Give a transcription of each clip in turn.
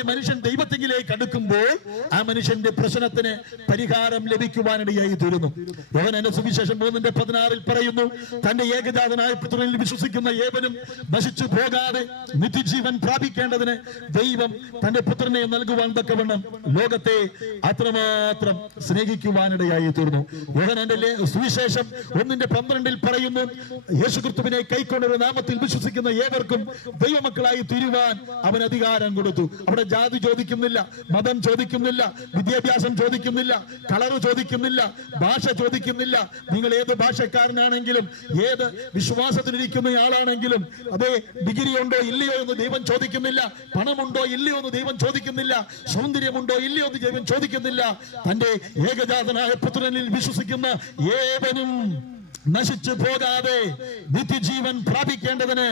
മനുഷ്യൻ ദൈവത്തിലേക്ക് അടുക്കുമ്പോൾ ആ മനുഷ്യന്റെ പ്രശ്നത്തിന് പരിഹാരം ലഭിക്കുവാനിടയായി തീരുന്നു. യോഹൻ എന്റെ സുവിശേഷം മൂന്നിന്റെ പതിനാറിൽ പറയുന്നു തന്റെ ഏകജാതനായ പുത്രനിൽ വിശ്വസിക്കുന്ന ഏവനും നശിച്ചു പോകാതെ നിത്യജീവൻ പ്രാപിക്കേണ്ടതിന് ദൈവം തന്റെ പുത്രനെ നൽകുവാൻ തക്കവണ്ണം ലോകത്തെ അത്രമാത്രം സ്നേഹിക്കുവാനിടയായി തീർന്നു. യോഹനന്റെ എന്റെ സുവിശേഷം ഒന്നിന്റെ പന്ത്രണ്ടിൽ പറയുന്നു യേശുക്രിസ്തുവിനെ കൈക്കൊണ്ടൊരു നാമത്തിൽ വിശ്വസിക്കുന്ന ഏവർക്കും ദൈവമക്കളായി തീരുവാൻ അവൻ അധികാരം കൊടുത്തു. അവിടെ ജാതി ചോദിക്കുന്നില്ല മതം ചോദിക്കുന്നില്ല വിദ്യാഭ്യാസം ചോദിക്കുന്നില്ല കളറ് ചോദിക്കുന്നില്ല ഭാഷ ചോദിക്കുന്നില്ല. നിങ്ങൾ ഏത് ഭാഷക്കാരനാണെങ്കിലും ഏത് വിശ്വാസത്തിലിരിക്കുന്ന ആളാണെങ്കിലും അതേ ഡിഗ്രി ഉണ്ടോ ഇല്ലയോ എന്ന് ദൈവം ചോദിക്കുന്നില്ല പണമുണ്ടോ ഇല്ലയോ എന്ന് ദൈവം ചോദിക്കുന്നില്ല സൗന്ദര്യമുണ്ടോ ഇല്ലയോ എന്ന് ദൈവം ചോദിക്കുന്നില്ല. തന്റെ ഏകജാതനായ പുത്രനിൽ വിശ്വസിക്കുന്ന ഏവനും നശിച്ചു പോകാതെ നിത്യജീവൻ പ്രാപിക്കേണ്ടതിന്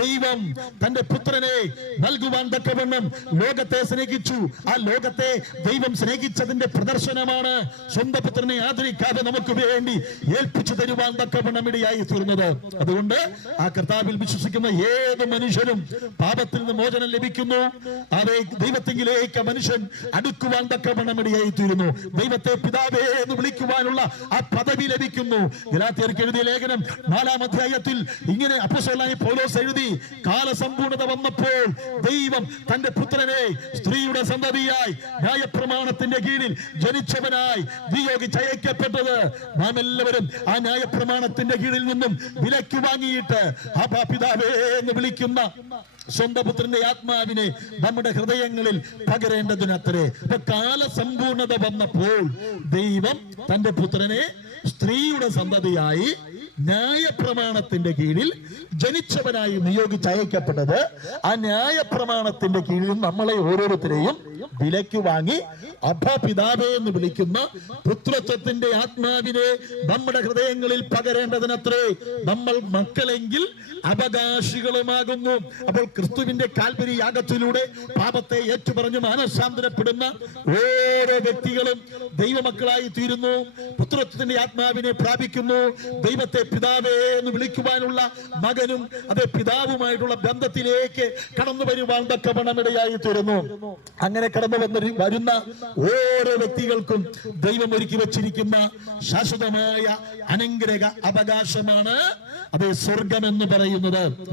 ദൈവം തന്റെ പുത്രനെ നൽകുവാൻ തക്കവണ്ണം ലോകത്തെ സ്നേഹിച്ചു. ആ ലോകത്തെ ദൈവം സ്നേഹിച്ചതിന്റെ പ്രദർശനമാണ് സ്വന്തം പുത്രനെ ആദരിക്കാതെ നമുക്ക് വേണ്ടി ഏൽപ്പിച്ചു തരുവാൻ തക്കവണ്ണം ഇടയായി തീർന്നത്. അതുകൊണ്ട് ആ കർത്താവിൽ വിശ്വസിക്കുന്ന ഏത് മനുഷ്യനും പാപത്തിൽ നിന്ന് മോചനം ലഭിക്കുന്നു. അതേ ദൈവത്തെങ്കിലേക്ക് മനുഷ്യൻ അടുക്കുവാൻ തക്കവണ്ണം ഇടയായി തീരുന്നു. ദൈവത്തെ പിതാവേ എന്ന് വിളിക്കുവാനുള്ള ആ പദവി ലഭിക്കുന്നു. ഗലാത്യർക്ക് എഴുതിയ ലേഖനം. നാലാം അധ്യായത്തിൽ ഇങ്ങനെ അപ്പസോലായി പോലോസ് എഴുതി കാലസമ്പൂർണത വന്നപ്പോൾ ദൈവം തന്റെ പുത്രനെ സ്ത്രീയുടെ സന്തതിയായി ന്യായപ്രമാണത്തിന്റെ കീഴിൽ ജനിച്ചവനായി നിയോഗിച്ച് അയക്കപ്പെട്ടത്. നാം എല്ലാവരും ആ ന്യായപ്രമാണത്തിന്റെ കീഴിൽ നിന്നും വിലക്ക് വാങ്ങിയിട്ട് ആ എന്ന് വിളിക്കുന്ന സ്വന്തം പുത്രന്റെ ആത്മാവിനെ നമ്മുടെ ഹൃദയങ്ങളിൽ പകരേണ്ടതിനത്രേ ഇപ്പൊ കാലസമ്പൂർണത വന്നപ്പോൾ ദൈവം തന്റെ പുത്രനെ സ്ത്രീയുടെ സന്തതിയായി ന്യായപ്രമാണത്തിന്റെ കീഴിൽ ജനിച്ചവനായി നിയോഗിച്ച് അയക്കപ്പെട്ടത് ആ ന്യായപ്രമാണത്തിന്റെ കീഴിൽ നമ്മളെ ഓരോരുത്തരെയും വിലക്ക് വാങ്ങി അഭ പിതാവേ എന്ന് വിളിക്കുന്ന പുത്രത്വത്തിന്റെ ആത്മാവിനെ നമ്മുടെ ഹൃദയങ്ങളിൽ പകരേണ്ടതിനത്രേ നമ്മൾ മക്കളെങ്കിൽ അവകാശികളുമാകുന്നു. അപ്പോൾ ക്രിസ്തുവിന്റെ കാൽവരി യാഗത്തിലൂടെ പാപത്തെ ഏറ്റുപറഞ്ഞ് മാനസാന്തരപ്പെടുന്ന ഓരോ വ്യക്തികളും ദൈവമക്കളായി തീരുന്നു. പുത്രത്വത്തിന്റെ ആത്മാവിനെ പ്രാപിക്കുന്നു. ദൈവത്തെ പിതാവേ എന്ന് വിളിക്കുവാനുള്ള മകനും അതേ പിതാവുമായിട്ടുള്ള ബന്ധത്തിലേക്ക് കടന്നു വരുവാൻ തക്കവണ്ണമിടയായി തീരുന്നു. അങ്ങനെ കടന്നു വന്ന വരുന്ന ഓരോ വ്യക്തികൾക്കും ദൈവം ഒരുക്കി വെച്ചിരിക്കുന്ന ശാശ്വതമായ അനുഗ്രഹ അവകാശമാണ്. അതേ സ്വർഗം എന്ന് പറയുന്നത്.